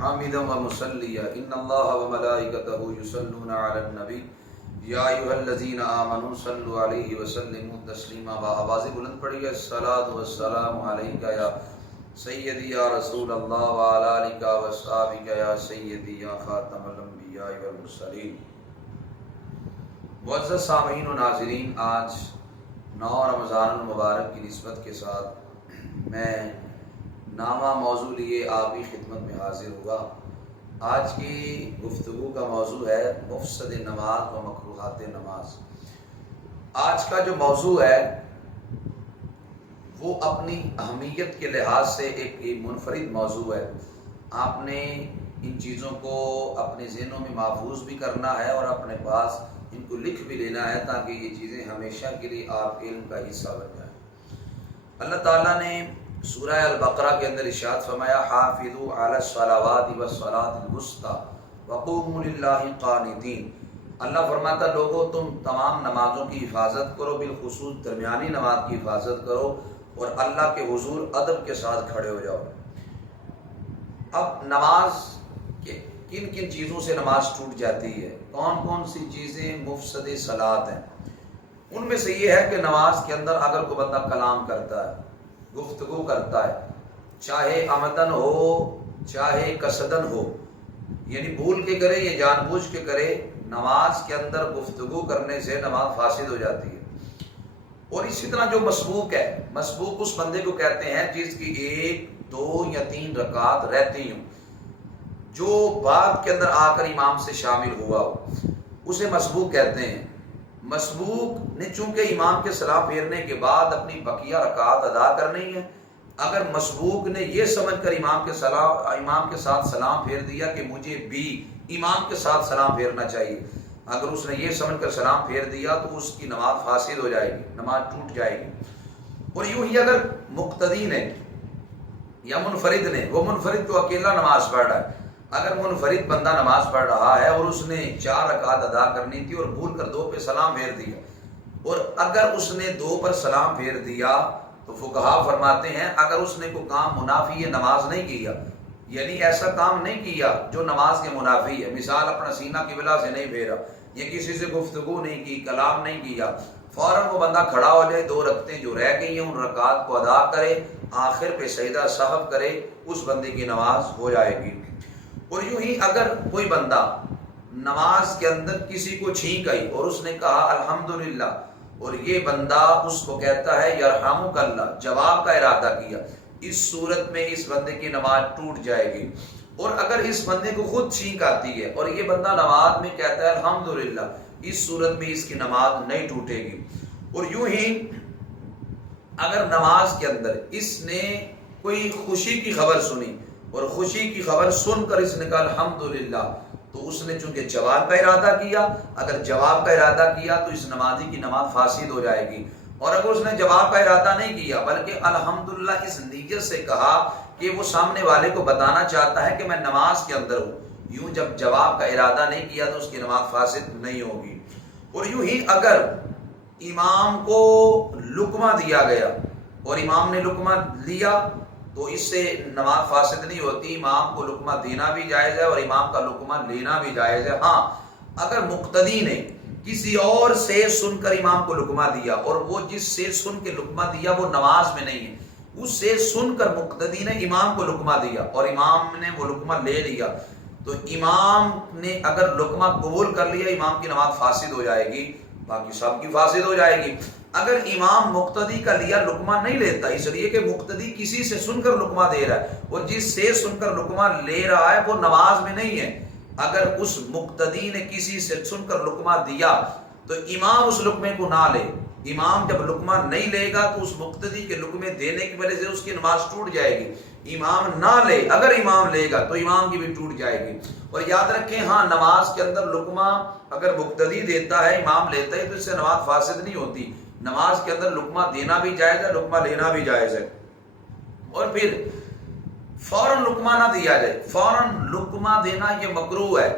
حامدا ومصليا ان الله وملائكته يصلون على النبي یا ایھا الذین آمنوا صلوا علیہ وسلموا تسلیما. آواز بلند پڑھیے. الصلاۃ والسلام علیک یا سیدی یا رسول اللہ وعلی آلک واصحابک یا سیدی یا خاتم الانبیاء والمرسلین. معزز سامعین و ناظرین، آج 9 رمضان المبارک کی نسبت کے ساتھ میں نامہ موضوع لیے آپ کی خدمت میں حاضر ہوا. آج کی گفتگو کا موضوع ہے مفسد نماز و مکروہات نماز. آج کا جو موضوع ہے وہ اپنی اہمیت کے لحاظ سے ایک منفرد موضوع ہے. آپ نے ان چیزوں کو اپنے ذہنوں میں محفوظ بھی کرنا ہے اور اپنے پاس ان کو لکھ بھی لینا ہے تاکہ یہ چیزیں ہمیشہ کے لیے آپ علم کا حصہ بن جائیں. اللہ تعالیٰ نے سورہ البقرہ کے اندر ارشاد فرمایا حافظوا علی الصلوات والصلاۃ الوسطی وقوموا للہ قانتین. اللہ فرماتا لوگوں تم تمام نمازوں کی حفاظت کرو، بالخصوص درمیانی نماز کی حفاظت کرو اور اللہ کے حضور ادب کے ساتھ کھڑے ہو جاؤ. اب نماز کے کن کن چیزوں سے نماز ٹوٹ جاتی ہے، کون کون سی چیزیں مفسد صلاۃ ہیں؟ ان میں سے یہ ہے کہ نماز کے اندر اگر کوئی بندہ کلام کرتا ہے، گفتگو کرتا ہے، چاہے عمدن ہو چاہے قصدن ہو، یعنی بھول کے کرے یا جان بوجھ کے کرے، نماز کے اندر گفتگو کرنے سے نماز فاسد ہو جاتی ہے. اور اسی طرح جو مسبوق ہے، مسبوق اس بندے کو کہتے ہیں جس کی 1 2 یا 3 رکعات رہتی ہوں، جو بعد کے اندر آ کر امام سے شامل ہوا ہو، اسے مسبوق کہتے ہیں. مسبوق نے چونکہ امام کے سلام پھیرنے کے بعد اپنی بقیہ رکعات ادا کرنی ہے. اگر مسبوق نے یہ سمجھ کر امام کے ساتھ سلام پھیر دیا کہ مجھے بھی امام کے ساتھ سلام پھیرنا چاہیے، اگر اس نے یہ سمجھ کر سلام پھیر دیا تو اس کی نماز فاسد ہو جائے گی، نماز ٹوٹ جائے گی. اور یوں ہی اگر مقتدی نے یا منفرد نے، وہ منفرد تو اکیلا نماز پڑھ رہا ہے، اگر منفرد بندہ نماز پڑھ رہا ہے اور اس نے 4 رکعات ادا کرنی تھی اور بھول کر 2 پہ سلام پھیر دیا، اور اگر اس نے 2 پر سلام پھیر دیا تو فقہا فرماتے ہیں اگر اس نے کوئی کام منافی نماز نہیں کیا، یعنی ایسا کام نہیں کیا جو نماز کے منافی ہے، مثال اپنا سینہ قبلہ سے نہیں پھیرا یا کسی سے گفتگو نہیں کی، کلام نہیں کیا، فوراً وہ بندہ کھڑا ہو جائے، 2 رکعتیں جو رہ گئی ہیں ان رکعات کو ادا کرے، آخر پہ سجدہ سہو کرے، اس بندے کی نماز ہو جائے گی. اور یوں ہی اگر کوئی بندہ نماز کے اندر کسی کو چھینک آئی اور اس نے کہا الحمدللہ، اور یہ بندہ اس کو کہتا ہے یرحمک اللہ، جواب کا ارادہ کیا، اس صورت میں اس بندے کی نماز ٹوٹ جائے گی. اور اگر اس بندے کو خود چھینک آتی ہے اور یہ بندہ نماز میں کہتا ہے الحمدللہ، اس صورت میں اس کی نماز نہیں ٹوٹے گی. اور یوں ہی اگر نماز کے اندر اس نے کوئی خوشی کی خبر سنی اور خوشی کی خبر سن کر اس نے کہا الحمدللہ، تو اس نے چونکہ جواب کا ارادہ کیا، اگر جواب کا ارادہ کیا تو اس نمازی کی نماز فاسد ہو جائے گی. اور اگر اس نے جواب کا ارادہ نہیں کیا بلکہ الحمدللہ اس نیت سے کہا کہ وہ سامنے والے کو بتانا چاہتا ہے کہ میں نماز کے اندر ہوں، یوں جب جواب کا ارادہ نہیں کیا تو اس کی نماز فاسد نہیں ہوگی. اور یوں ہی اگر امام کو لقمہ دیا گیا اور امام نے لقمہ لیا تو اس سے نماز فاسد نہیں ہوتی، امام کو لقمہ دینا بھی جائز ہے اور امام کا لقمہ لینا بھی جائز ہے. ہاں اگر مقتدی نے کسی اور سے سن کر امام کو لقمہ دیا اور وہ جس سے سن کے لقمہ دیا وہ نماز میں نہیں ہے، اس سے سن کر مقتدی نے امام کو لقمہ دیا اور امام نے وہ لقمہ لے لیا، تو امام نے اگر لقمہ قبول کر لیا امام کی نماز فاسد ہو جائے گی، باقی سب کی فاسد ہو جائے گی. اگر امام مقتدی کا لیا لقمہ نہیں لیتا، اس لیے کہ مقتدی کسی سے سن کر لقمہ دے رہا ہے اور جس سے سن کر لقمہ لے رہا ہے وہ نماز میں نہیں ہے، اگر اس مقتدی نے کسی سے سن کر لقمہ دیا تو امام اس لقمے کو نہ لے. امام جب لقمہ نہیں لے گا تو اس مقتدی کے لقمے دینے کی وجہ سے اس کی نماز ٹوٹ جائے گی. امام نہ لے، اگر امام لے گا تو امام کی بھی ٹوٹ جائے گی. اور یاد رکھیں ہاں نماز کے اندر لقمہ اگر مقتدی دیتا ہے امام لیتا ہے تو اس سے نماز فاسد نہیں ہوتی. نماز کے اندر لقمہ دینا بھی جائز ہے، لقمہ لینا بھی جائز ہے. اور پھر فوراً لقمہ نہ دیا جائے، فوراً لقمہ دینا یہ مکروہ ہے.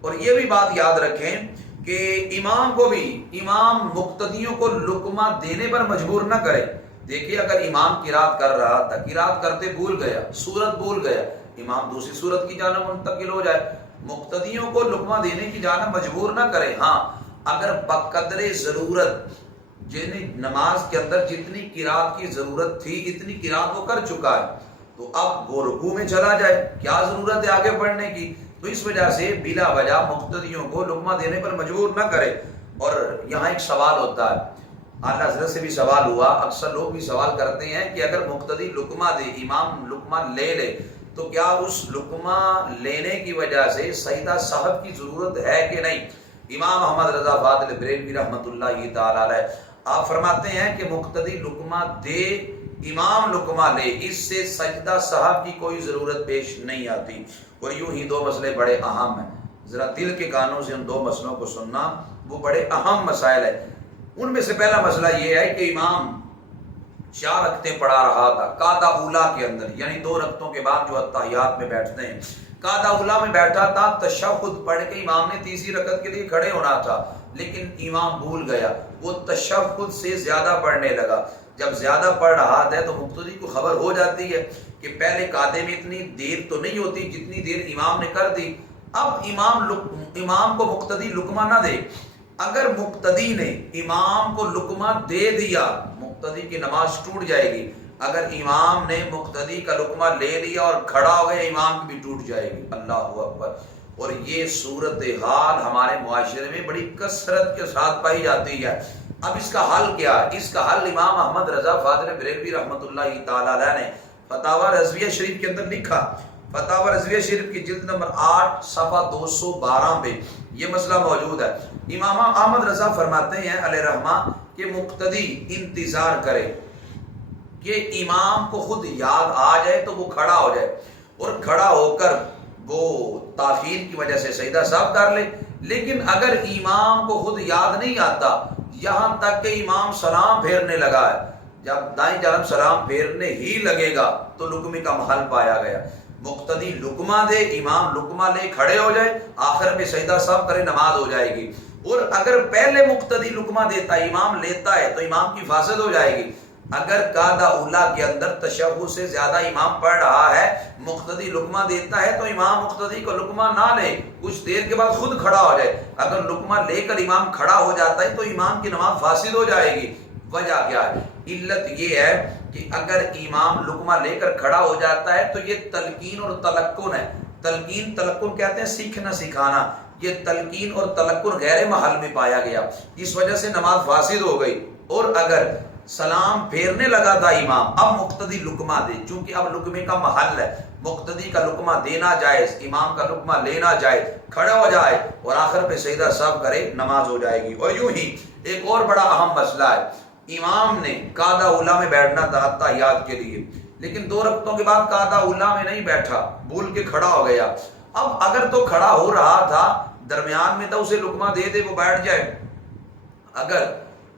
اور یہ بھی بات یاد رکھیں کہ امام کو بھی، امام مقتدیوں کو لقمہ دینے پر مجبور نہ کرے. دیکھیے اگر امام قرات کر رہا تھا، قرات کرتے بھول گیا، سورت بھول گیا، امام دوسری صورت کی جانب منتقل ہو جائے، مقتدیوں کو لقمہ دینے کی جانب مجبور نہ کرے۔ ہاں اگر بقدر ضرورت، یعنی نماز کے اندر جتنی قرات کی ضرورت تھی اتنی قرات وہ کر چکا ہے، تو اب وہ رکوع میں چلا جائے، کیا ضرورت ہے آگے بڑھنے کی؟ تو اس وجہ سے بلا وجہ مقتدیوں کو لقمہ دینے پر مجبور نہ کرے۔ اور یہاں ایک سوال ہوتا ہے، اعلیٰ حضرت سے بھی سوال ہوا، اکثر لوگ بھی سوال کرتے ہیں کہ اگر مقتدی لقمہ دے، امام لقمہ لے لے، تو کیا اس لقمہ لینے کی وجہ سے سجدہ صاحب کی ضرورت ہے کہ نہیں؟ امام احمد رضا فاضل بریلوی رحمۃ اللہ تعالی علیہ آپ فرماتے ہیں کہ مقتدی لقمہ دے، امام لقمہ لے، اس سے سجدہ صاحب کی کوئی ضرورت پیش نہیں آتی۔ اور یوں ہی دو مسئلے بڑے اہم ہیں، ذرا دل کے کانوں سے ان دو مسئلوں کو سننا، وہ بڑے اہم مسائل ہیں۔ ان میں سے پہلا مسئلہ یہ ہے کہ امام 4 رکعتیں پڑھا رہا تھا قاعدہ اولا کے اندر، یعنی 2 رکعتوں کے بعد جو اتحیات میں بیٹھتے ہیں، قاعدہ اولا میں بیٹھا تھا، تشہد پڑھ کے امام نے تیسری رکعت کے لیے کھڑے ہونا تھا، لیکن امام بھول گیا، وہ تشہد سے زیادہ پڑھنے لگا۔ جب زیادہ پڑھ رہا ہے تو مقتدی کو خبر ہو جاتی ہے کہ پہلے قاعدے میں اتنی دیر تو نہیں ہوتی جتنی دیر امام نے کر دی۔ اب امام کو مقتدی لقمہ نہ دے، اگر مقتدی نے امام کو لقمہ دے دیا مقتدی کی نماز ٹوٹ جائے گی، اگر امام نے مقتدی کا لقمہ لے لیا اور کھڑا ہو گیا امام کی بھی ٹوٹ جائے گی۔ اللہ اکبر۔ اور یہ صورتحال ہمارے معاشرے میں بڑی کثرت کے ساتھ پائی جاتی ہے۔ اب اس کا حل کیا ہے؟ اس کا حل امام احمد رضا فاضل بریلوی رحمۃ اللہ تعالی علیہ نے فتاوی رضویہ شریف کے اندر لکھا، فتاوی رضویہ شریف کی جلد نمبر 8 صفحہ 212 میں یہ مسئلہ موجود ہے۔ امام احمد رضا فرماتے ہیں علیہ رحمہ کہ مقتدی انتظار کرے کہ امام کو خود یاد آ جائے تو وہ کھڑا ہو جائے، اور کھڑا ہو کر وہ تاخیر کی وجہ سے سجدہ صاحب کر لے۔ لیکن اگر امام کو خود یاد نہیں آتا، یہاں تک کہ امام سلام پھیرنے لگا ہے، جب دائیں جانب سلام پھیرنے ہی لگے گا تو لقمے کا محل پایا گیا۔ مقتدی لقمہ دے، امام لقمہ لے کھڑے ہو جائے، آخر میں سجدہ صاحب کرے، نماز ہو جائے گی۔ اور اگر پہلے مقتدی لقمہ دیتا ہے، امام لیتا ہے، تو امام کی حفاظت ہو جائے گی۔ اگر قاعدہ اولا کے اندر تشہد سے زیادہ امام پڑھ رہا ہے، مقتدی لقمہ دیتا ہے، تو امام مقتدی کو لقمہ نہ لے، کچھ دیر کے بعد خود کھڑا ہو جائے۔ اگر لقمہ لے کر امام کھڑا ہو جاتا ہے تو امام کی نماز فاسد ہو جائے گی۔ وجہ کیا ہے؟ علت یہ ہے کہ اگر امام لقمہ لے کر کھڑا ہو جاتا ہے تو یہ تلقین اور تلقن ہے۔ تلقین تلقن کہتے ہیں سیکھنا سکھانا، یہ تلقین اور تلقن غیر محل میں پایا گیا، اس وجہ سے نماز فاسد ہو گئی۔ اور اگر سلام پھیرنے لگا تھا امام، اب مقتدی لقمہ دے، چونکہ اب لقمے کا محل ہے، مقتدی کا لقمہ دینا جائز، امام کا لقمہ لینا جائز، کھڑا ہو جائے اور آخر پہ سجدہ صاحب کرے، نماز ہو جائے گی۔ اور یوں ہی ایک اور بڑا اہم مسئلہ ہے، امام نے قاعدہ اولا میں بیٹھنا تھا اتحیات کے لیے، لیکن 2 رکعتوں کے بعد قاعدہ اولا میں نہیں بیٹھا، بھول کے کھڑا ہو گیا۔ اب اگر تو کھڑا ہو رہا تھا، درمیان میں تو اسے لقمہ دے دے، وہ بیٹھ جائے۔ اگر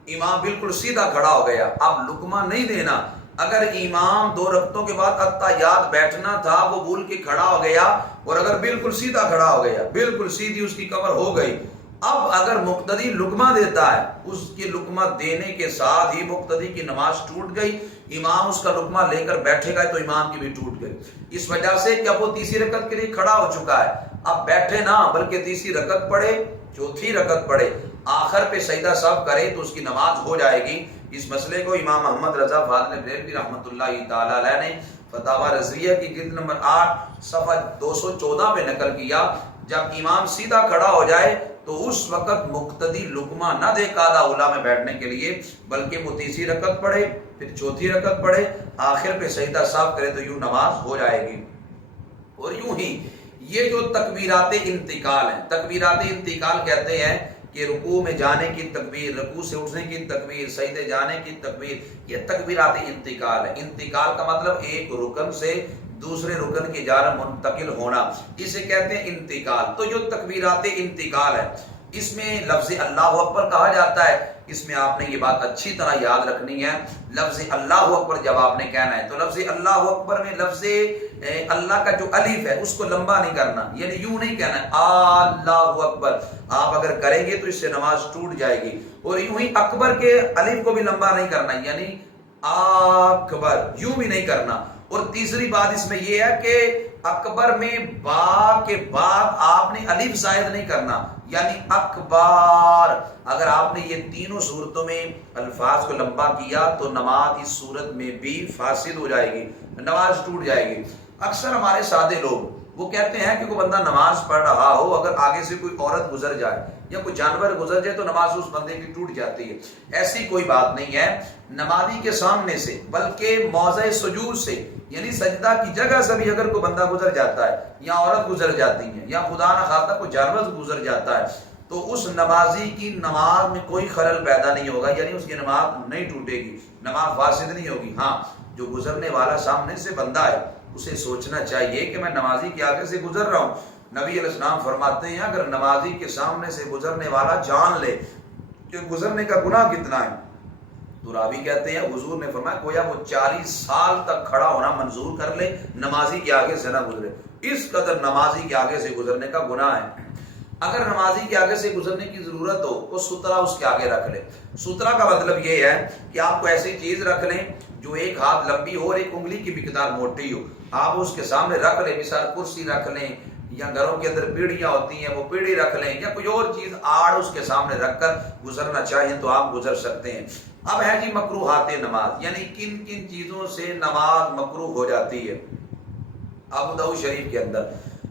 امام بالکل سیدھا کھڑا ہو گیا، اب لقمہ نہیں دینا۔ اگر امام 2 رکعتوں کے بعد اتحیات بیٹھنا تھا، وہ بھول کے کھڑا ہو گیا، اور اگر بالکل سیدھا کھڑا ہو گیا، بالکل سیدھی اس کی کمر ہو گئی، اب اگر مقتدی لقمہ دیتا ہے، اس کے لقمہ دینے کے ساتھ ہی مقتدی کی نماز ٹوٹ گئی، امام اس کا لقمہ لے کر بیٹھے گا تو امام کی بھی ٹوٹ گئی، اس وجہ سے کہ اب وہ تیسری رکعت کے لیے کھڑا ہو چکا ہے۔ اب بیٹھے نہ بلکہ تیسری رکعت پڑھے، چوتھی رکعت پڑھے، آخر پہ سجدہ صاحب کرے تو اس کی نماز ہو جائے گی۔ اس مسئلے کو امام احمد رضا فاضل بریلوی رحمۃ اللہ تعالی علیہ نے فتاوی رضویہ کی جلد نمبر 8 صفحہ 214 پہ نقل کیا، جب امام سیدھا کھڑا ہو جائے تو اس وقت مقتدی لقمہ نہ دے قاعدہ اولا میں بیٹھنے کے لیے، بلکہ وہ تیسری رکعت پڑھے، پھر چوتھی رکعت پڑھے، آخر پہ سجدہ صاحب کرے تو یوں نماز ہو جائے گی۔ اور یوں ہی یہ جو تکبیرات انتقال ہیں، تکبیرات انتقال کہتے ہیں کہ رکوع میں جانے کی تکبیر، رکوع سے اٹھنے کی تکبیر، سجدے جانے کی تکبیر، یہ تکبیرات انتقال ہے۔ انتقال کا مطلب ایک رکن سے دوسرے رکن کی جانب منتقل ہونا، اسے کہتے ہیں انتقال۔ تو جو تکبیرات انتقال ہے، اس میں لفظ اللہ اکبر کہا جاتا ہے۔ اس میں آپ نے یہ بات اچھی طرح یاد رکھنی ہے، لفظ اللہ اکبر جب آپ نے کہنا ہے تو لفظ اللہ اکبر میں لفظ اللہ کا جو الف ہے اس کو لمبا نہیں کرنا، یعنی یوں نہیں کہنا ہے اللہ اکبر، آپ اگر کریں گے تو اس سے نماز ٹوٹ جائے گی۔ اور یوں ہی اکبر کے الف کو بھی لمبا نہیں کرنا، یعنی اکبر یوں بھی نہیں کرنا۔ اور تیسری بات اس میں یہ ہے کہ اکبر میں با کے بعد آپ نے الف زائد نہیں کرنا، یعنی اکبار۔ اگر آپ نے یہ تینوں صورتوں میں الفاظ کو لمبا کیا تو نماز اس صورت میں بھی فاسد ہو جائے گی، نماز ٹوٹ جائے گی۔ اکثر ہمارے سادے لوگ وہ کہتے ہیں کہ کوئی بندہ نماز پڑھ رہا ہو، اگر آگے سے کوئی عورت گزر جائے یا کوئی جانور گزر جائے تو نماز اس بندے کی ٹوٹ جاتی ہے۔ ایسی کوئی بات نہیں ہے، نمازی کے سامنے سے بلکہ موضع سجود سے یعنی سجدہ کی جگہ سے بھی اگر کوئی بندہ گزر جاتا ہے یا عورت گزر جاتی ہے یا خدا نہ خواستہ کوئی جانور گزر جاتا ہے تو اس نمازی کی نماز میں کوئی خلل پیدا نہیں ہوگا، یعنی اس کی نماز نہیں ٹوٹے گی، نماز فاسد نہیں ہوگی۔ ہاں، جو گزرنے والا سامنے سے بندہ ہے اسے سوچنا چاہیے کہ میں نمازی کے آگے سے گزر رہا ہوں۔ نبی علیہ السلام فرماتے ہیں اگر نمازی کے سامنے سے گزرنے والا جان لے کہ گزرنے کا گناہ کتنا ہے تو راوی کہتے ہیں حضور نے فرمایا گویا وہ 40 سال تک کھڑا ہونا منظور کر لے، نمازی کے آگے سے نہ گزرے، اس قدر نمازی کے آگے سے گزرنے کا گناہ ہے۔ اگر نمازی کے آگے سے گزرنے کی ضرورت ہو تو سترہ اس کے آگے رکھ لے۔ سترہ کا مطلب یہ ہے کہ آپ کو ایسی چیز رکھ لیں جو ایک ہاتھ لمبی ہو اور ایک انگلی کی مقدار موٹی ہو، آپ اس کے سامنے رکھ لیں، مثال کرسی رکھ لیں یا گھروں کے اندر پیڑیاں ہوتی ہیں وہ پیڑی رکھ لیں یا کوئی اور چیز آڑ اس کے سامنے رکھ کر گزرنا چاہیں تو آپ گزر سکتے ہیں۔ اب ہے جی مکروہات نماز، یعنی کن کن چیزوں سے نماز مکروہ ہو جاتی ہے۔ ابو داؤد شریف کے اندر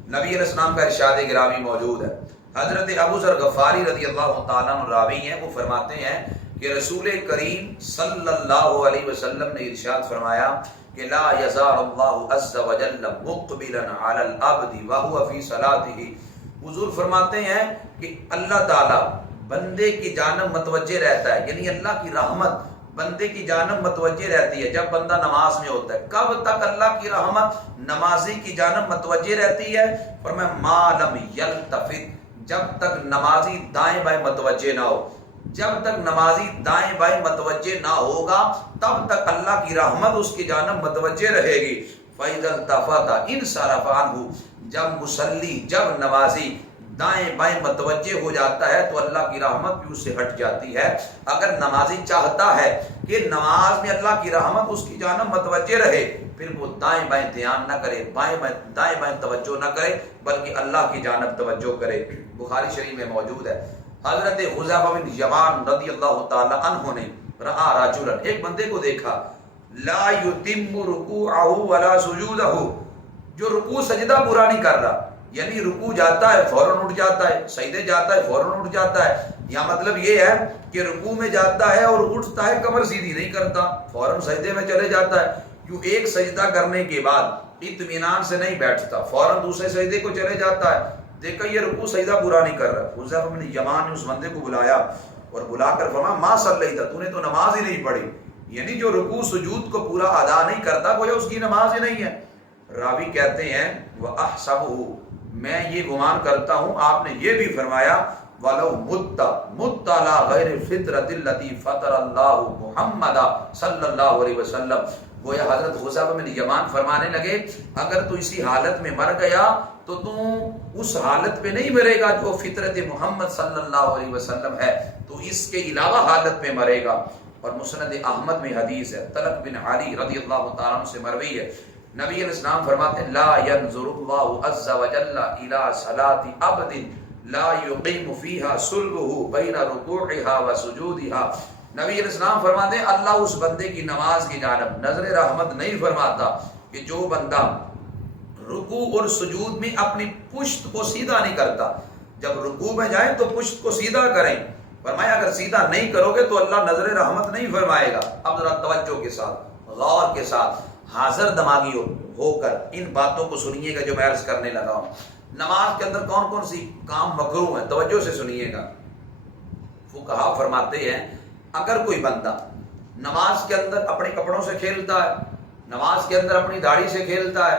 نبی علیہ السلام کا ارشاد گرامی موجود ہے۔ حضرت ابو ذر غفاری رضی اللہ تعالیٰ عنہ راوی ہیں، وہ فرماتے ہیں کہ رسول کریم صلی اللہ علیہ وسلم نے ارشاد فرمایا کہ لا یزال اللہ عز وجل مقبلا علی العبد وهو فی صلاتہ۔ حضور فرماتے ہیں کہ اللہ تعالیٰ بندے کی جانب متوجہ رہتا ہے، یعنی اللہ کی رحمت بندے کی جانب متوجہ رہتی ہے جب بندہ نماز میں ہوتا ہے۔ کب تک اللہ کی رحمت نمازی کی جانب متوجہ رہتی ہے؟ فرمایا ما لم یلتفت، جب تک نمازی دائیں بائیں متوجہ نہ ہو، جب تک نمازی دائیں بائیں متوجہ نہ ہوگا تب تک اللہ کی رحمت اس کی جانب متوجہ رہے گی۔ فَإِذَا الْتَفَتَ انصرف عنہ، جب مصلی جب نمازی دائیں بائیں متوجہ ہو جاتا ہے تو اللہ کی رحمت بھی اس سے ہٹ جاتی ہے۔ اگر نمازی چاہتا ہے کہ نماز میں اللہ کی رحمت اس کی جانب متوجہ رہے پھر وہ دائیں بائیں دھیان نہ کرے، دائیں بائیں توجہ نہ کرے بلکہ اللہ کی جانب توجہ کرے۔ بخاری شریف میں موجود ہے، حضرت حذیفہ بن یمان رضی اللہ تعالی عنہ نے رأى رجلا، ایک بندے کو دیکھا، لا یتم رکوعہ ولا سجودہ، جو رکوع سجدہ پورا نہیں کر رہا، یعنی رکوع جاتا ہے فوراً اٹھ جاتا ہے، سجدے جاتا ہے فوراً اٹھ جاتا ہے، یا مطلب یہ ہے کہ رکوع میں جاتا ہے اور اٹھتا ہے کمر سیدھی نہیں کرتا، فوراً سجدے میں چلے جاتا ہے، یوں ایک سجدہ کرنے کے بعد اطمینان سے نہیں بیٹھتا، فوراً دوسرے سجدے کو چلے جاتا ہے۔ دیکھا یہ رکوع سجدہ پورا نہیں کر رہا۔ حذیفہ بن یمان نے اس بندے کو بلایا اور بلا کر فرمایا ما صلیت، تو نے تو نماز ہی نہیں پڑھی، یعنی جو رکوع سجود کو پورا ادا نہیں کرتا گویا اس کی نماز ہی نہیں ہے۔ راوی کہتے ہیں وَأَحْسَبُهُ، میں یہ گمان کرتا ہوں آپ نے یہ بھی فرمایا وَلَوْ مُتَّ عَلَى غَيْرِ الْفِطْرَةِ الَّتِي فَطَرَ اللَّهُ مُحَمَّدًا صلی اللہ علیہ وسلم، گویا حضرت حذیفہ بن یمان فرمانے لگے اگر تو اسی حالت میں مر گیا تو اس حالت پہ نہیں مرے گا جو فطرت محمد صلی اللہ علیہ وسلم ہے، تو اس کے علاوہ حالت میں مرے گا۔ اور مسند احمد میں حدیث ہے، طلق بن علی رضی اللہ تعالیٰ عنہ سے مروی ہے، نبی علیہ السلام فرماتے ہیں لا ينظر اللہ عز وجل الى صلاة عبد لا يقیم فیہا صلبہ بین رکوعها وسجودها۔ نبی علیہ السلام فرماتے ہیں اللہ اس بندے کی نماز کی جانب نظر رحمت نہیں فرماتا کہ جو بندہ رکوع اور سجود میں اپنی پشت کو سیدھا نہیں کرتا، جب رکوع میں جائیں تو پشت کو سیدھا کریں، فرمایا اگر سیدھا نہیں کرو گے تو اللہ نظر رحمت نہیں فرمائے گا۔ اب ذرا توجہ کے ساتھ غور کے ساتھ حاضر دماغی ہو کر ان باتوں کو سنیے گا جو میں عرض کرنے لگا ہوں۔ نماز کے اندر کون کون سی کام مکروہ ہیں توجہ سے سنیے گا۔ فقہا فرماتے ہیں اگر کوئی بندہ نماز کے اندر اپنے کپڑوں سے کھیلتا ہے، نماز کے اندر اپنی داڑھی سے کھیلتا ہے،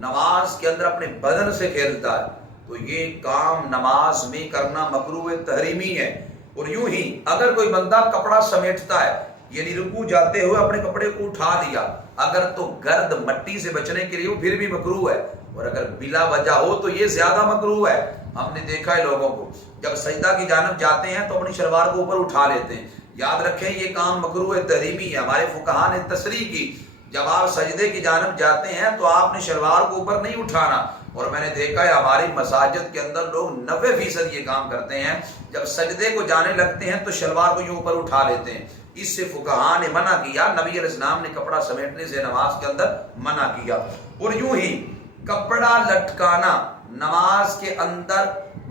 نماز کے اندر اپنے بدن سے کھیلتا ہے تو یہ کام نماز میں کرنا مکروہ تحریمی ہے۔ اور یوں ہی اگر کوئی بندہ کپڑا سمیٹتا ہے یعنی رکوع جاتے ہوئے اپنے کپڑے کو اٹھا لیا، اگر تو گرد مٹی سے بچنے کے لیے ہو پھر بھی مکروہ ہے، اور اگر بلا وجہ ہو تو یہ زیادہ مکروہ ہے۔ ہم نے دیکھا ہے لوگوں کو جب سجدہ کی جانب جاتے ہیں تو اپنی شلوار کو اوپر اٹھا لیتے ہیں، یاد رکھیں یہ کام مکروہ تحریمی ہے۔ ہمارے فقہا نے تصریح کی جب آپ سجدے کی جانب جاتے ہیں تو آپ نے شلوار کو اوپر نہیں اٹھانا، اور میں نے دیکھا ہے ہماری مساجد کے اندر لوگ 90% یہ کام کرتے ہیں، جب سجدے کو جانے لگتے ہیں تو شلوار کو یوں اوپر اٹھا لیتے ہیں۔ اس سے فقہاء نے منع کیا، نبی علیہ السلام نے کپڑا سمیٹنے سے نماز کے اندر منع کیا۔ اور یوں ہی کپڑا لٹکانا نماز کے اندر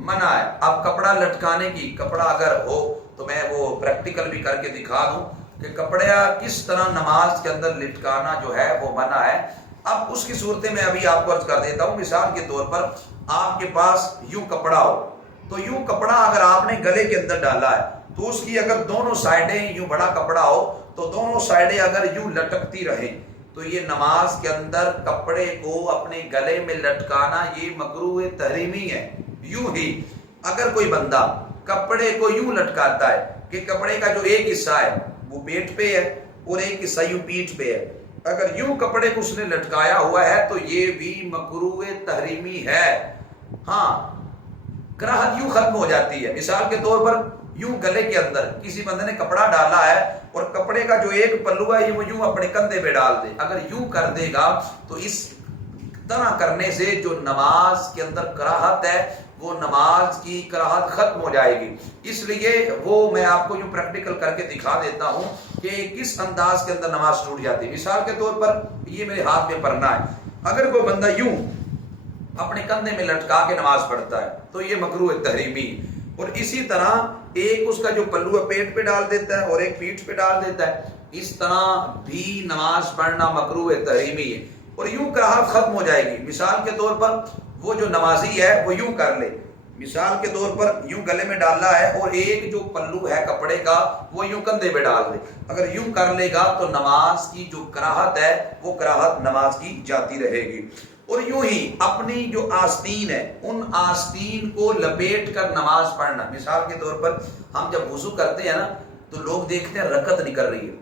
منع ہے۔ اب کپڑا لٹکانے کی، کپڑا اگر ہو تو میں وہ پریکٹیکل بھی کر کے دکھا دوں کہ کپڑا کس طرح نماز کے اندر لٹکانا جو ہے وہ منع ہے۔ اب اس کی صورتیں میں ابھی آپ کو عرض کر دیتا ہوں۔ مثال کے طور پر آپ کے پاس یوں کپڑا ہو، تو یوں کپڑا اگر آپ نے گلے کے اندر ڈالا ہے تو اس کی اگر دونوں سائڈیں، یوں بڑا کپڑا ہو تو دونوں سائڈیں اگر یوں لٹکتی رہیں تو یہ نماز کے اندر کپڑے کو اپنے گلے میں لٹکانا یہ مکروہ تحریمی ہے۔ یوں ہی اگر کوئی بندہ کپڑے کو یوں لٹکاتا ہے کہ کپڑے کا جو ایک حصہ ہے وہ پیٹ پہ ہے اور ایک حصہ یوں پیٹھ پہ ہے، اگر یوں کپڑے کو اس نے لٹکایا ہوا ہے تو یہ بھی مکروہ تحریمی ہے۔ ہاں، کراہت یوں ختم ہو جاتی ہے۔ مثال کے طور پر یوں گلے کے اندر کسی بندے نے کپڑا ڈالا ہے اور کپڑے کا جو ایک پلو ہے یہ وہ یوں اپنے کندھے پہ ڈال دے، اگر یوں کر دے گا تو اس طرح کرنے سے جو نماز کے اندر کراہت ہے وہ نماز کی کراہت ختم ہو جائے گی۔ اس لیے وہ میں آپ کو یوں پریکٹیکل کر کے دکھا دیتا ہوں کہ کس انداز کے اندر نماز ٹوٹ جاتی ہے۔ مثال کے طور پر یہ میرے ہاتھ میں پڑھنا ہے، اگر کوئی بندہ یوں اپنے کندھے میں لٹکا کے نماز پڑھتا ہے تو یہ مکروہ تحریمی۔ اور اسی طرح ایک اس کا جو پلو ہے پیٹ پہ ڈال دیتا ہے اور ایک پیٹھ پہ ڈال دیتا ہے، اس طرح بھی نماز پڑھنا مکروہ تحریمی ہے، اور یوں کراہت ختم ہو جائے گی۔ مثال کے طور پر وہ جو نمازی ہے وہ یوں کر لے، مثال کے طور پر یوں گلے میں ڈالنا ہے اور ایک جو پلو ہے کپڑے کا وہ یوں کندھے پہ ڈال دے، اگر یوں کر لے گا تو نماز کی جو کراہت ہے وہ کراہت نماز کی جاتی رہے گی۔ اور یوں ہی اپنی جو آستین ہے ان آستین کو لپیٹ کر نماز پڑھنا۔ مثال کے طور پر ہم جب وضو کرتے ہیں نا تو لوگ دیکھتے ہیں رکعت نکل رہی ہے،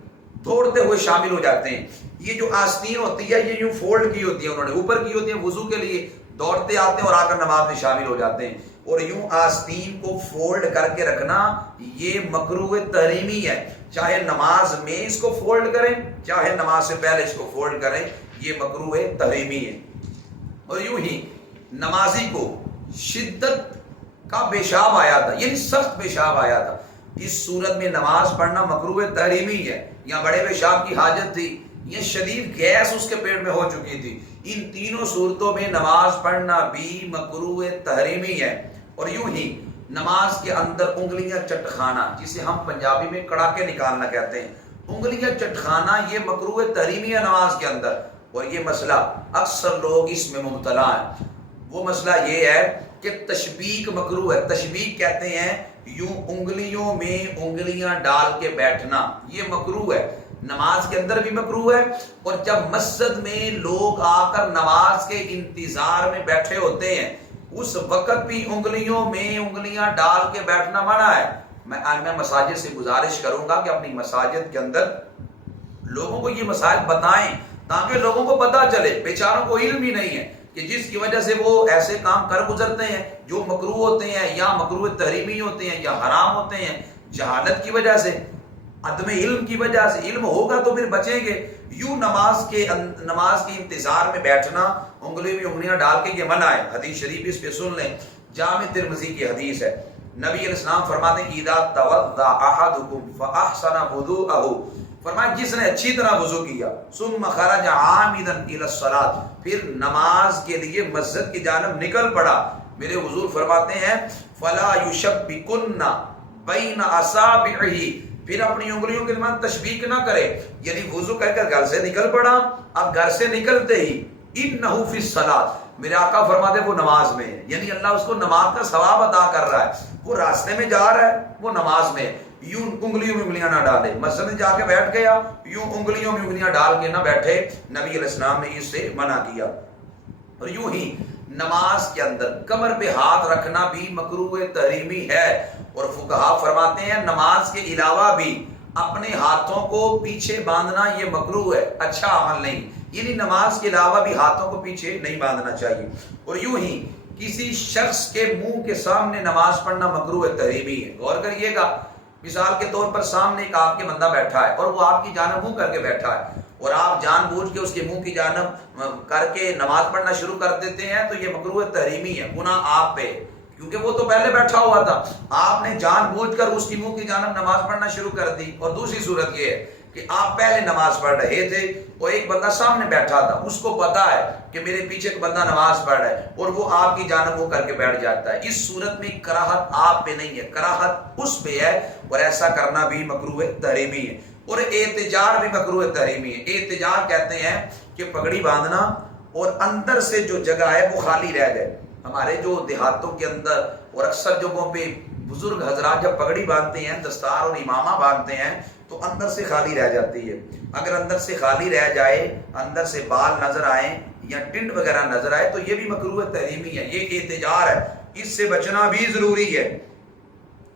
دوڑتے ہوئے شامل ہو جاتے ہیں۔ یہ جو آستین ہوتی ہے یہ یوں فولڈ کی ہوتی ہے، انہوں نے اوپر کی ہوتی ہے وضو کے لیے، دوڑتے آتے ہیں اور آ کر نماز میں شامل ہو جاتے ہیں۔ اور یوں آستین کو فولڈ کر کے رکھنا یہ مکروہ تحریمی ہے، چاہے نماز میں اس کو فولڈ کریں چاہے نماز سے پہلے اس کو فولڈ کریں، یہ مکروہ تحریمی ہے۔ اور یوں ہی نمازی کو شدت کا پیشاب آیا تھا، یعنی سخت پیشاب آیا تھا، اس صورت میں نماز پڑھنا مکروہ تحریمی ہے۔ یا بڑے پیشاب کی حاجت تھی یا شدید گیس اس کے پیٹ میں ہو چکی تھی، ان تینوں صورتوں میں نماز پڑھنا بھی مکروہ تحریمی ہے۔ اور یوں ہی نماز کے اندر انگلیاں چٹخانا، جسے ہم پنجابی میں کڑاکے نکالنا کہتے ہیں، انگلیاں چٹخانا یہ مکروہ تحریمی ہے نماز کے اندر۔ اور یہ مسئلہ اکثر لوگ اس میں مبتلا ہیں۔ وہ مسئلہ یہ ہے کہ تشبیک مکروہ ہے۔ تشبیک کہتے ہیں یوں انگلیوں میں انگلیاں ڈال کے بیٹھنا، یہ مکروہ ہے، نماز کے اندر بھی مکروہ ہے۔ اور جب مسجد میں لوگ آ کر نماز کے انتظار میں بیٹھے ہوتے ہیں اس وقت بھی انگلیوں میں انگلیاں ڈال کے بیٹھنا منع ہے۔ میں مساجد سے گزارش کروں گا کہ اپنی مساجد کے اندر لوگوں کو یہ مسائل بتائیں تاکہ لوگوں کو پتہ چلے، بیچاروں کو علم ہی نہیں ہے کہ جس کی وجہ سے وہ ایسے کام کر گزرتے ہیں جو مکروہ ہوتے ہیں یا مکروہ تحریمی ہوتے ہیں یا حرام ہوتے ہیں، جہالت کی وجہ سے، عدم علم کی وجہ سے۔ علم ہوگا تو پھر بچیں گے۔ یوں نماز کے انتظار میں بیٹھنا انگلی میں انگلیاں ڈال کے یہ منع ہے۔ حدیث شریف اس پہ سن لیں، جامع ترمذی کی حدیث ہے، نبی علیہ السلام فرماتے ہیں اذا توضأ احدکم فاحسن وضوءہ، فرمایا جس نے اچھی طرح وضو کیا ثم خرج عامدا الى الصلاۃ، پھر نماز کے لیے مسجد کی جانب نکل پڑا، میرے حضور فرماتے ہیں فلا یشبکن بین اصابعہ، پھر اپنی انگلیوں کے درمیان تشبیک نہ کرے، یعنی وضو کر کر گھر سے نکل پڑا، اب گھر سے نکلتے ہی انہ فی الصلاۃ، میرے آقا فرماتے ہیں وہ نماز میں ہے، یعنی اللہ اس کو نماز کا ثواب عطا کر رہا ہے، وہ راستے میں جا رہا ہے وہ نماز میں ہے۔ یوں انگلیوں میں انگلیاں نہ ڈالے، مسجد میں جا کے بیٹھ گیا یوں انگلیوں میں انگلیاں ڈال کے نہ بیٹھے، نبی علیہ السلام نے اس سے منع کیا۔ اور یوں ہی نماز کے اندر کمر پہ ہاتھ رکھنا بھی مکروہ تحریمی ہے، اور فقہاء فرماتے ہیں نماز کے علاوہ بھی اپنے ہاتھوں کو پیچھے باندھنا یہ مکروہ ہے، اچھا عمل نہیں، یعنی نماز کے علاوہ بھی ہاتھوں کو پیچھے نہیں باندھنا چاہیے۔ اور یوں ہی کسی شخص کے منہ کے سامنے نماز پڑھنا مکروہ تحریمی ہے۔ غور کریے گا، مثال کے طور پر سامنے ایک آپ کے بندہ بیٹھا ہے اور وہ آپ کی جانب منہ کر کے بیٹھا ہے، اور آپ جان بوجھ کے اس کے منہ کی جانب کر کے نماز پڑھنا شروع کر دیتے ہیں تو یہ مکروہ تحریمی ہے، گناہ آپ پہ، کیونکہ وہ تو پہلے بیٹھا ہوا تھا، آپ نے جان بوجھ کر اس کی منہ کی جانب نماز پڑھنا شروع کر دی۔ اور دوسری صورت یہ ہے کہ آپ پہلے نماز پڑھ رہے تھے اور ایک بندہ سامنے بیٹھا تھا، اس کو پتا ہے کہ میرے پیچھے ایک بندہ نماز پڑھ رہا ہے اور وہ آپ کی جانب وہ کر کے بیٹھ جاتا ہے، اس صورت میں کراہت آپ پہ نہیں ہے، کراہت اس پہ ہے، اور ایسا کرنا بھی مکروہ تحریمی ہے۔ اور احتجار بھی مکروہ تحریمی ہے۔ احتجار کہتے ہیں کہ پگڑی باندھنا اور اندر سے جو جگہ ہے وہ خالی رہ جائے۔ ہمارے جو دیہاتوں کے اندر اور اکثر جگہوں پہ بزرگ حضرات جب پگڑی باندھتے ہیں، دستار اور امامہ باندھتے ہیں، تو اندر سے خالی رہ جاتی ہے۔ اگر اندر سے خالی رہ جائے، اندر سے بال نظر آئیں یا ٹنڈ وغیرہ نظر آئے، تو یہ بھی مکروہ تحریمی ہے، یہ احتجار ہے، اس سے بچنا بھی ضروری ہے۔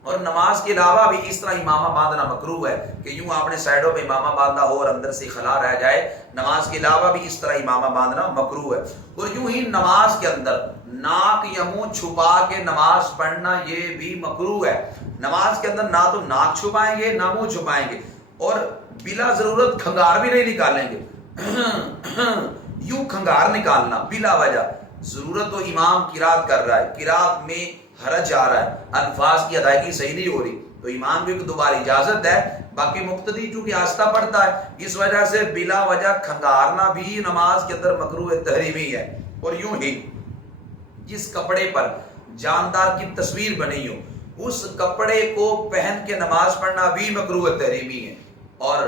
اور نماز کے علاوہ بھی اس طرح امامہ باندھنا مکروہ ہے کہ یوں آپ نے سائڈوں پہ امامہ باندھا ہو اور اندر سے خلا رہ جائے، نماز کے علاوہ بھی اس طرح امامہ باندھنا مکروہ ہے۔ اور یوں ہی نماز کے اندر ناک یا منہ چھپا کے نماز پڑھنا یہ بھی مکروہ ہے۔ نماز کے اندر نہ تو ناک چھپائیں گے نہ منہ چھپائیں گے، اور بلا ضرورت کھنگار بھی نہیں نکالیں گے، یوں کھنگار نکالنا بلا وجہ، ضرورت تو امام قرات کر رہا ہے، قرات میں حرج آ رہا ہے، الفاظ کی ادائیگی صحیح نہیں ہو رہی، تو امام بھی دوبارہ اجازت ہے، باقی مقتدی چونکہ آہستہ پڑھتا ہے، اس وجہ سے بلا وجہ کھنگارنا بھی نماز کے اندر مکروہ تحریمی ہے۔ اور یوں ہی جس کپڑے پر جاندار کی تصویر بنی ہو، اس کپڑے کو پہن کے نماز پڑھنا بھی مکروہ تحریمی ہے۔ اور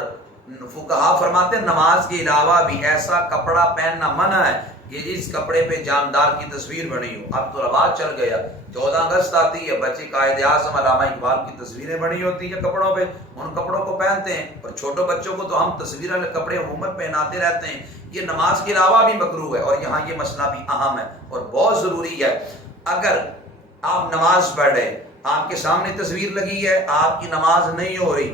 فقہا فرماتے ہیں نماز کے علاوہ بھی ایسا کپڑا پہننا منع ہے کہ جس کپڑے پہ جاندار کی تصویر بنی ہو۔ اب تو رواج چل گیا، 14 اگست آتی ہے، بچے قائد اعظم علامہ اقبال کی تصویریں بنی ہوتی ہیں کپڑوں پہ، ان کپڑوں کو پہنتے ہیں، اور چھوٹے بچوں کو تو ہم تصویر والے کپڑے عموماً پہناتے رہتے ہیں۔ یہ نماز کے علاوہ بھی مکروہ ہے، اور یہاں یہ مسئلہ بھی اہم ہے اور بہت ضروری ہے۔ اگر آپ نماز پڑھ رہے، آپ کے سامنے تصویر لگی ہے، آپ کی نماز نہیں ہو رہی،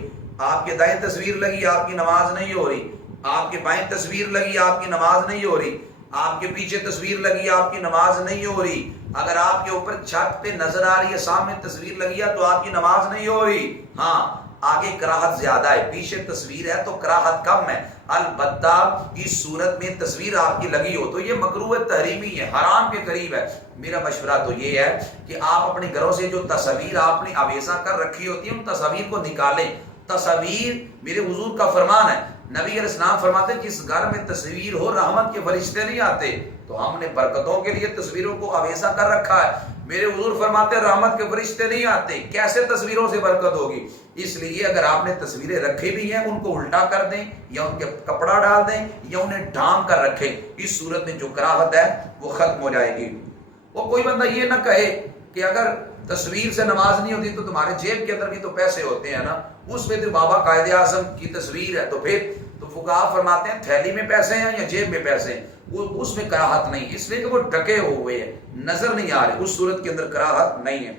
آپ کے دائیں تصویر لگی، آپ کی نماز نہیں ہو رہی، آپ کے بائیں تصویر لگی، آپ کی نماز نہیں ہو رہی، آپ کے پیچھے تصویر لگی، آپ کی نماز نہیں ہو رہی، اگر آپ کے اوپر چھت پہ نظر آ رہی ہے سامنے تصویر لگی ہے تو آپ کی نماز نہیں ہو رہی۔ ہاں آگے کراہت زیادہ ہے، پیچھے تصویر ہے تو کراہت کم ہے، البتہ اس صورت میں تصویر آپ کی لگی ہو تو یہ مکروہ تحریمی ہے، حرام کے قریب ہے۔ میرا مشورہ تو یہ ہے کہ آپ اپنے گھروں سے جو تصاویر آپ نے آویزاں کر رکھی ہوتی ہیں ان تصاویر کو نکالیں۔ تصاویر میرے حضور کا فرمان ہے، نبی علیہ السلام فرماتے ہیں جس گھر میں تصویر ہو رحمت کے فرشتے نہیں آتے، تو ہم نے برکتوں کے لیے تصویروں کو آویزاں کر رکھا ہے، میرے حضور فرماتے ہیں رحمت کے فرشتے نہیں آتے، کیسے تصویروں سے برکت ہوگی؟ اس لیے اگر آپ نے تصویریں رکھی بھی ہیں ان کو الٹا کر دیں یا ان کے کپڑا ڈال دیں یا انہیں ڈھانپ کر رکھیں، اس صورت میں جو کراہت ہے وہ ختم ہو جائے گی۔ وہ کوئی بندہ یہ نہ کہے کہ اگر تصویر سے نماز نہیں ہوتی تو تمہارے جیب کے اندر بھی تو پیسے ہوتے ہیں نا، اس میں تو بابا قائد اعظم کی تصویر ہے، تو پھر تو فقہا فرماتے ہیں تھیلی میں پیسے ہیں یا جیب میں پیسے ہیں، وہ اس میں کراہت نہیں، اس لیے کہ وہ ڈھکے ہوئے ہیں، نظر نہیں آ رہے، اس صورت کے اندر کراہت نہیں ہے۔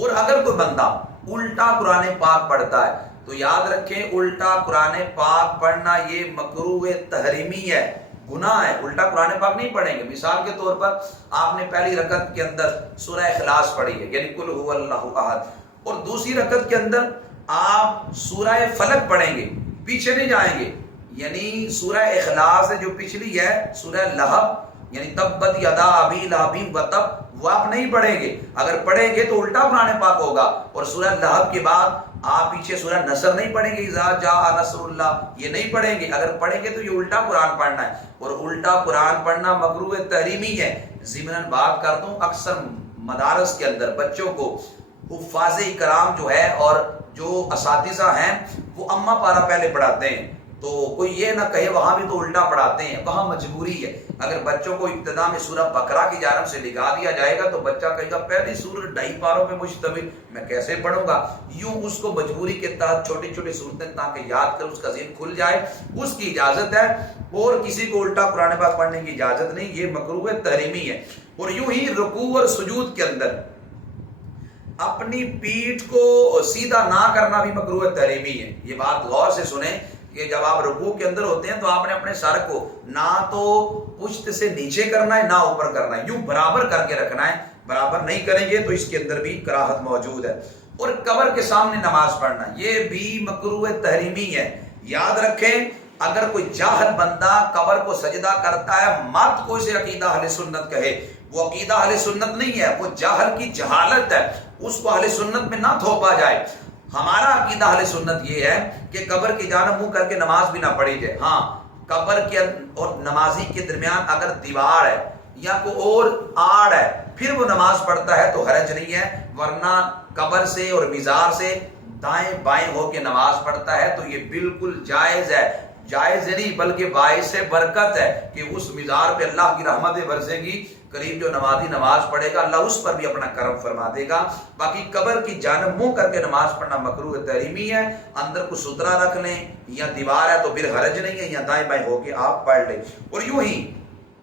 اور اگر کوئی بندہ الٹا قرآن پاک پڑھتا ہے تو یاد رکھیں الٹا قرآن پاک پڑھنا یہ مکروہ تحریمی ہے، گناہ ہے، الٹا قرآن پاک نہیں پڑھیں گے۔ مثال کے طور پر آپ نے پہلی رکعت کے اندر سورہ اخلاص پڑھی ہے یعنی قل هو اللہ احد، اور دوسری رکعت کے اندر آپ سورہ فلق پڑھیں گے، پیچھے نہیں جائیں گے، یعنی سورہ اخلاص جو پچھلی ہے سورہ لہب یعنی تبت یدا ابی لہب وتب، وہ آپ نہیں پڑھیں گے، اگر پڑھیں گے تو الٹا قرآن پاک ہوگا، اور سورہ لہب کے بعد آپ پیچھے سورہ نصر نہیں پڑھیں گے، اذا جاء نصر اللہ، یہ نہیں پڑھیں گے، اگر پڑھیں گے تو یہ الٹا قرآن پڑھنا ہے، اور الٹا قرآن پڑھنا مکروہ تحریمی ہے۔ ضمناً بات کرتا ہوں، اکثر مدارس کے اندر بچوں کو حفاظ کرام جو ہے اور جو اساتذہ ہیں وہ اماں پارا پہلے پڑھاتے ہیں، تو کوئی یہ نہ کہے وہاں بھی تو الٹا پڑھاتے ہیں، وہاں مجبوری ہے۔ اگر بچوں کو ابتدا میں سورہ بقرہ کی جانب سے لگا دیا جائے گا تو بچہ کہے گا پہلی سورہ 2.5 پاروں میں مشتمل، میں کیسے پڑھوں گا؟ یوں اس کو مجبوری کے تحت چھوٹی چھوٹی صورتیں تاکہ یاد کر اس کا ذہن کھل جائے، اس کی اجازت ہے، اور کسی کو الٹا قرآن پاک پڑھنے کی اجازت نہیں، یہ مکروہ تحریمی ہے۔ اور یوں ہی رکوع اور سجود کے اندر اپنی پیٹھ کو سیدھا نہ کرنا بھی مکروہ تحریمی ہے۔ یہ بات غور سے سنیں کہ جب آپ رکوع کے اندر ہوتے ہیں تو آپ نے اپنے سر کو نہ تو پشت سے نیچے کرنا ہے نہ اوپر کرنا ہے، یوں برابر کر کے رکھنا ہے، برابر نہیں کریں گے تو اس کے اندر بھی کراہت موجود ہے۔ اور قبر کے سامنے نماز پڑھنا یہ بھی مکروہ تحریمی ہے۔ یاد رکھیں اگر کوئی جاہل بندہ قبر کو سجدہ کرتا ہے مت کو اسے عقیدہ اہل سنت کہے، وہ عقیدہ اہل سنت نہیں ہے، وہ جاہل کی جہالت ہے، اس کو اہل سنت میں نہ تھوپا جائے۔ ہمارا عقیدہ اہل سنت یہ ہے کہ قبر کی جانب منہ کر کے نماز بھی نہ پڑھی جائے۔ ہاں قبر کے اور نمازی کے درمیان اگر دیوار ہے یا کوئی اور آڑ ہے پھر وہ نماز پڑھتا ہے تو حرج نہیں ہے، ورنہ قبر سے اور مزار سے دائیں بائیں ہو کے نماز پڑھتا ہے تو یہ بالکل جائز ہے، جائز نہیں بلکہ باعث برکت ہے کہ اس مزار پہ اللہ کی رحمتیں برسے گی، قریب جو نمازی نماز پڑھے گا اللہ اس پر بھی اپنا کرم فرما دے گا۔ باقی قبر کی جانب منہ کر کے نماز پڑھنا مکروہ تحریمی ہے، اندر کو ستھرا رکھ لیں یا دیوار ہے تو پھر حرج نہیں ہے، یا دائیں بائیں ہو کے آپ پڑھ لیں۔ اور یوں ہی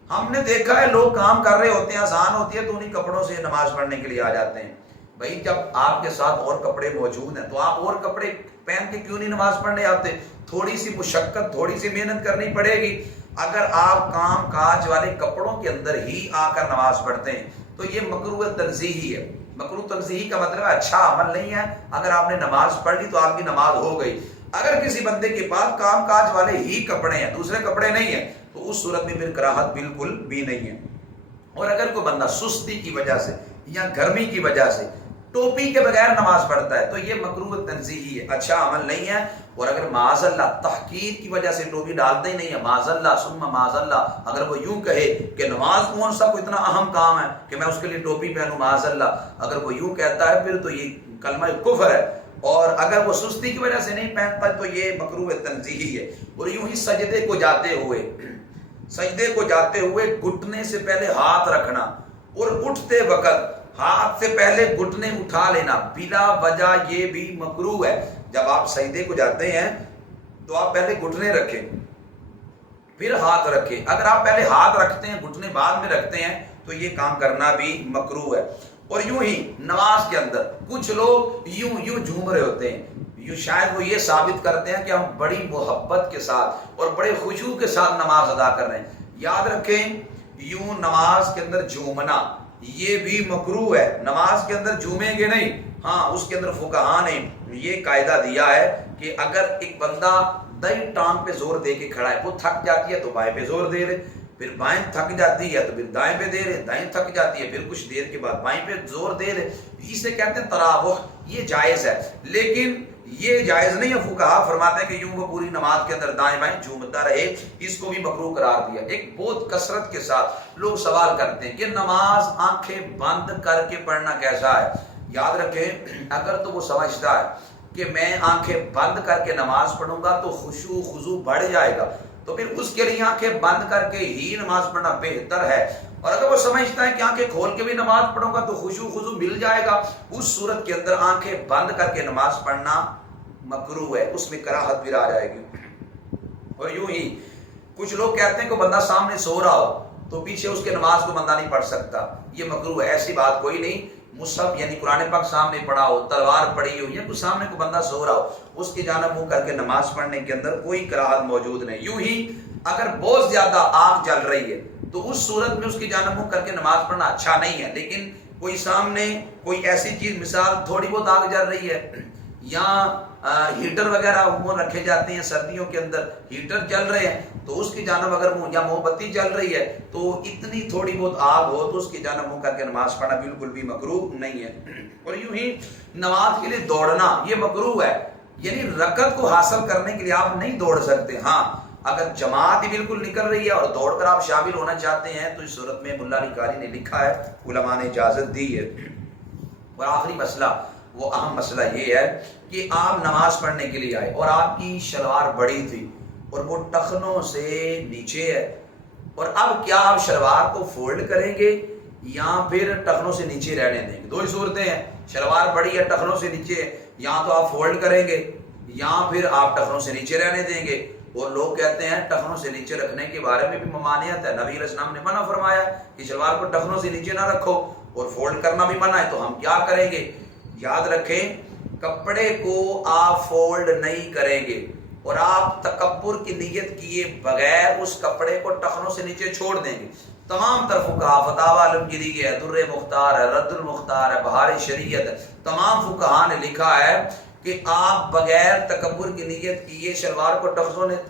ہم نے دیکھا ہے لوگ کام کر رہے ہوتے ہیں، آسان ہوتی ہے تو انہیں کپڑوں سے نماز پڑھنے کے لیے آ جاتے ہیں۔ بھائی جب آپ کے ساتھ اور کپڑے موجود ہیں تو آپ اور کپڑے پہن کے کیوں نہیں نماز پڑھنے آتے؟ تھوڑی سی مشقت، تھوڑی سی محنت کرنی پڑے گی۔ اگر آپ کام کاج والے کپڑوں کے اندر ہی آ کر نماز پڑھتے ہیں تو یہ مکروہ تنزیہی ہے۔ مکروہ تنزیہی کا مطلب اچھا عمل نہیں ہے، اگر آپ نے نماز پڑھ لی تو آپ کی نماز ہو گئی۔ اگر کسی بندے کے پاس کام کاج والے ہی کپڑے ہیں، دوسرے کپڑے نہیں ہیں، تو اس صورت میں پھر کراہت بالکل بھی نہیں ہے۔ اور اگر کوئی بندہ سستی کی وجہ سے یا گرمی کی وجہ سے ٹوپی کے بغیر نماز پڑھتا ہے تو یہ مکروہ تنزیہی ہے، اچھا عمل نہیں ہے۔ اور اگر معاذ اللہ تحقیر کی وجہ سے ٹوپی ڈالتے ہی نہیں ہے، معاذ اللہ ثم معاذ اللہ، اگر وہ یوں کہے کہ نماز کون سا کوئی اتنا اہم کام ہے کہ میں اس کے لیے ٹوپی پہنوں، معاذ اللہ، اگر وہ یوں کہتا ہے پھر تو یہ کلمہ کفر ہے۔ اور اگر وہ سستی کی وجہ سے نہیں پہنتا تو یہ مکروہ تنزیہی ہے۔ اور یوں ہی سجدے کو جاتے ہوئے گھٹنے سے پہلے ہاتھ رکھنا اور اٹھتے وقت ہاتھ سے پہلے گھٹنے اٹھا لینا بلا وجہ، یہ بھی مکروہ ہے۔ جب آپ سجدے کو جاتے ہیں تو آپ پہلے گھٹنے رکھیں پھر ہاتھ رکھیں، اگر آپ پہلے ہاتھ رکھتے ہیں گھٹنے بعد میں رکھتے ہیں تو یہ کام کرنا بھی مکروہ ہے۔ اور یوں ہی نماز کے اندر کچھ لوگ یوں جھوم رہے ہوتے ہیں، یوں شاید وہ یہ ثابت کرتے ہیں کہ ہم بڑی محبت کے ساتھ اور بڑے خشوع کے ساتھ نماز ادا کر رہے ہیں۔ یاد رکھیں یوں نماز کے اندر جھومنا یہ بھی مکروہ ہے، نماز کے اندر جھومیں گے نہیں۔ ہاں اس کے اندر فقہاء نے یہ قاعدہ دیا ہے کہ اگر ایک بندہ دائیں ٹانگ پہ زور دے کے کھڑا ہے، وہ تھک جاتی ہے تو بائیں پہ زور دے لے، پھر بائیں تھک جاتی ہے تو پھر دائیں پہ دے لے، دائیں تھک جاتی ہے پھر کچھ دیر کے بعد بائیں پہ زور دے لے، اسے کہتے ہیں تراوح، یہ جائز ہے۔ لیکن یہ جائز نہیں ہے، فقہاء فرماتے ہیں کہ یوں وہ پوری نماز کے اندر دائیں بائیں جھومتا رہے، اس کو بھی مکروہ قرار دیا۔ ایک بہت کثرت کے ساتھ لوگ سوال کرتے ہیں کہ نماز آنکھیں بند کر کے پڑھنا کیسا ہے؟ یاد رکھیں اگر تو وہ سمجھتا ہے کہ میں آنکھیں بند کر کے نماز پڑھوں گا تو خشوع خضوع بڑھ جائے گا تو پھر اس کے لیے آنکھیں بند کر کے ہی نماز پڑھنا بہتر ہے۔ اور اگر وہ سمجھتا ہے کہ آنکھیں کھول کے بھی نماز پڑھوں گا تو خشوع خضوع مل جائے گا، اس صورت کے اندر آنکھیں بند کر کے نماز پڑھنا مکروہ ہے، اس میں کراہت بھی آ جائے گی۔ اور یوں ہی کچھ لوگ کہتے ہیں کہ بندہ سامنے سو رہا ہو تو پیچھے اس کے نماز کو بندہ نہیں پڑھ سکتا، یہ مکروہ ہے، ایسی بات کوئی نہیں۔ مصحف یعنی قرآن پاک سامنے پڑھا ہو، تلوار پڑی ہو یا کوئی سامنے کو بندہ سو رہا ہو، اس کی جانب منہ کر کے نماز پڑھنے کے اندر کوئی کراہت موجود نہیں۔ یوں ہی اگر بہت زیادہ آگ جل رہی ہے تو اس صورت میں اس کی جانب منہ کر کے نماز پڑھنا اچھا نہیں ہے، لیکن کوئی سامنے کوئی ایسی چیز، مثال تھوڑی بہت آگ جل رہی ہے یا ہیٹر وغیرہ عموماً رکھے جاتے ہیں سردیوں کے اندر، ہیٹر چل رہے ہیں تو اس کی جانب اگر یا موم بتی چل رہی ہے تو اتنی تھوڑی بہت آگ ہو تو اس کی جانب منہ کر کے نماز پڑھنا بالکل بھی مکروہ نہیں ہے۔ اور یوں ہی نماز کے لیے دوڑنا یہ مکروہ ہے، یعنی رکعت کو حاصل کرنے کے لیے آپ نہیں دوڑ سکتے۔ ہاں اگر جماعت ہی بالکل نکل رہی ہے اور دوڑ کر آپ شامل ہونا چاہتے ہیں تو اس صورت میں ملا علی قاری نے لکھا ہے، علماء نے اجازت دی ہے۔ اور آخری مسئلہ، وہ اہم مسئلہ یہ ہے کہ آپ نماز پڑھنے کے لیے آئے اور آپ کی شلوار بڑی تھی اور وہ ٹخنوں سے نیچے ہے، اور اب کیا آپ شلوار کو فولڈ کریں گے یا پھر ٹخنوں سے نیچے رہنے دیں گے؟ دو ہی صورتیں ہیں، شلوار بڑی ہے ٹخنوں سے نیچے، یا تو آپ فولڈ کریں گے یا پھر آپ ٹخنوں سے نیچے رہنے دیں گے۔ اور لوگ کہتے ہیں ٹخنوں سے نیچے رکھنے کے بارے میں بھی ممانعت ہے، نبی علیہ السلام نے منع فرمایا کہ شلوار کو ٹخنوں سے نیچے نہ رکھو، اور فولڈ کرنا بھی منع ہے، تو ہم کیا کریں گے؟ یاد رکھیں کپڑے کو آپ فولڈ نہیں کریں گے اور آپ تکبر کی نیت کیے بغیر اس کپڑے کو ٹخنوں سے نیچے چھوڑ دیں گے۔ تمام طرف فقہاء، فتاوی عالمگیری ہے، در مختار ہے، رد المختار ہے، بہار شریعت ہے، تمام فقہاء نے لکھا ہے کہ آپ بغیر تکبر کی نیت کیے شلوار کو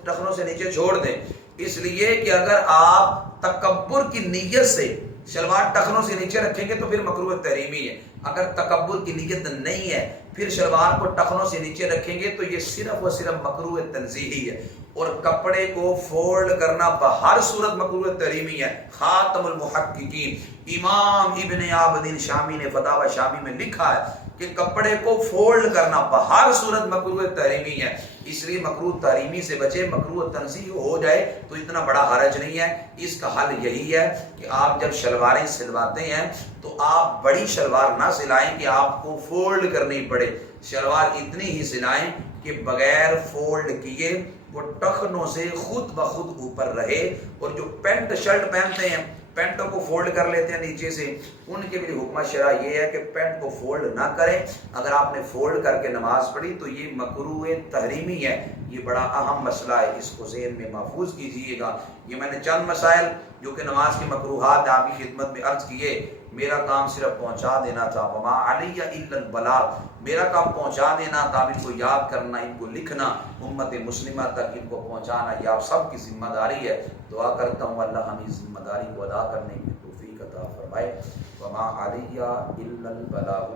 ٹخنوں سے نیچے چھوڑ دیں، اس لیے کہ اگر آپ تکبر کی نیت سے شلوار ٹخنوں سے نیچے رکھیں گے تو پھر مکروہ تحریمی ہے، اگر تکبر کی نیت نہیں ہے پھر شلوار کو ٹخنوں سے نیچے رکھیں گے تو یہ صرف و صرف مکروہ تنزیہی ہے، اور کپڑے کو فولڈ کرنا بہر صورت مکروہ تحریمی ہے۔ خاتم المحققین امام ابن عابدین شامی نے فتاوی شامی میں لکھا ہے کہ کپڑے کو فولڈ کرنا بہر صورت مکروہ تحریمی ہے، اس لیے مکروہ تحریمی سے بچے، مکروہ تنزیہی ہو جائے تو اتنا بڑا حرج نہیں ہے۔ اس کا حل یہی ہے کہ آپ جب شلواریں سلواتے ہیں تو آپ بڑی شلوار نہ سلائیں کہ آپ کو فولڈ کرنی پڑے، شلوار اتنی ہی سلائیں کہ بغیر فولڈ کیے وہ ٹخنوں سے خود بخود اوپر رہے، اور جو پینٹ شرٹ پہنتے ہیں پینٹوں کو فولڈ کر لیتے ہیں نیچے سے، ان کے بھی حکم شرع یہ ہے کہ پینٹ کو فولڈ نہ کریں، اگر آپ نے فولڈ کر کے نماز پڑھی تو یہ مکروہ تحریمی ہے۔ یہ بڑا اہم مسئلہ ہے، اس کو ذہن میں محفوظ کیجئے گا۔ یہ میں نے چند مسائل جو کہ نماز کی مکروہات آپ کی خدمت میں عرض کیے، میرا کام صرف پہنچا دینا تھا، وما علی الا البلاغ، میرا کام پہنچا دینا تھا، ان کو یاد کرنا، ان کو لکھنا، امت مسلمہ تک ان کو پہنچانا، یہ آپ سب کی ذمہ داری ہے۔ دعا کرتا ہوں اللہ ہمیں اس ذمہ داری کو ادا کرنے کی توفیق عطا فرمائے۔ وما علی الا البلاغ۔